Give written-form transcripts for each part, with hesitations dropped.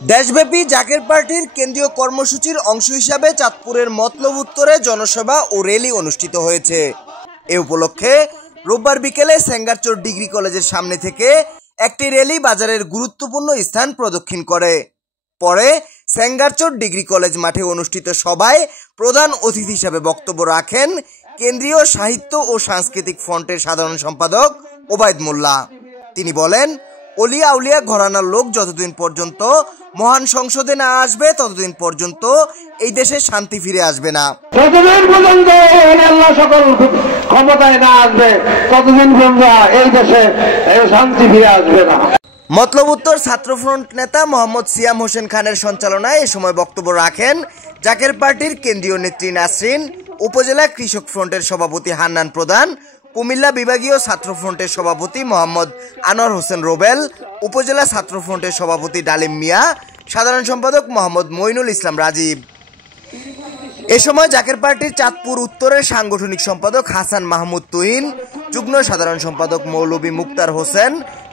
দেশব্যাপী জাকের পার্টির কেন্দ্রীয় কর্মসূচির অংশ হিসাবে চাঁদপুরের মতলব উত্তরে জনসভা ও র্যালি অনুষ্ঠিত হয়েছে। এ উপলক্ষে রোববার বিকেলে সেঙ্গারচর ডিগ্রি কলেজের সামনে থেকে একটি র্যালি বাজারের গুরুত্বপূর্ণ স্থান প্রদক্ষিণ করে। পরে সেঙ্গারচর ডিগ্রি কলেজ মাঠে অনুষ্ঠিত সভায় প্রধান অতিথি হিসাবে বক্তব্য রাখেন কেন্দ্রীয় সাহিত্য ও সাংস্কৃতিক ফ্রন্টের সাধারণ সম্পাদক ওবায়দ মোল্লা। তিনি বলেন, অলিয়া আউলিয়া ঘরানার লোক যতদিন পর্যন্ত মহান সংসদে না আসবে ততদিন পর্যন্ত এই দেশে শান্তি ফিরে আসবে না। যতদিন পর্যন্ত আল্লাহ সকল ক্ষমতায় না আসবে ততদিন পর্যন্ত এই দেশে শান্তি ফিরে আসবে না। মতলব উত্তর ছাত্র ফ্রন্ট নেতা মোহাম্মদ সিয়াম হোসেন খানের সঞ্চালনায় এ সময় বক্তব্য রাখেন জাকের পার্টির কেন্দ্রীয় নেত্রী নাসরিন, উপজেলা কৃষক ফ্রন্টের সভাপতি হান্নান প্রধান, কুমিল্লা বিভাগীয় ছাত্র ফ্রন্টের সভাপতি মোহাম্মদ আনোয়ার হোসেন রোবেল, উপজেলা ছাত্র ফ্রন্টের সভাপতি ডালিম মিয়া, সাধারণ সম্পাদক মোহাম্মদ মইনুল ইসলাম রাজীব। এ সময় জাকের পার্টির চাঁদপুর উত্তরের সাংগঠনিক সম্পাদক হাসান মাহমুদ তুহিন, যুগ্ম সাধারণ সম্পাদক মৌলভী মুক্তার হোসেন,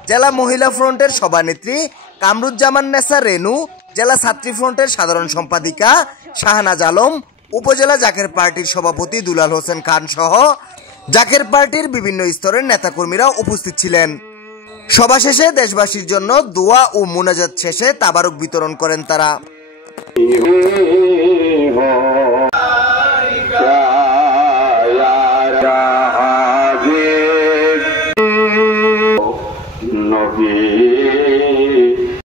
জেলা মহিলা ফ্রন্টের সভানেত্রী কামরুজ্জামান নেসা রেনু, জেলা ছাত্রী ফ্রন্টের সাধারণ সম্পাদিকা শাহনাজ আলম, উপজেলা জাকের পার্টির সভাপতি দুলাল হোসেন খান সহ জাকের পার্টির বিভিন্ন স্তরের নেতাকর্মীরা উপস্থিত ছিলেন। সভা শেষে দেশবাসীর জন্য দোয়া ও মুনাজাত শেষে তাবারক বিতরণ করেন তারা।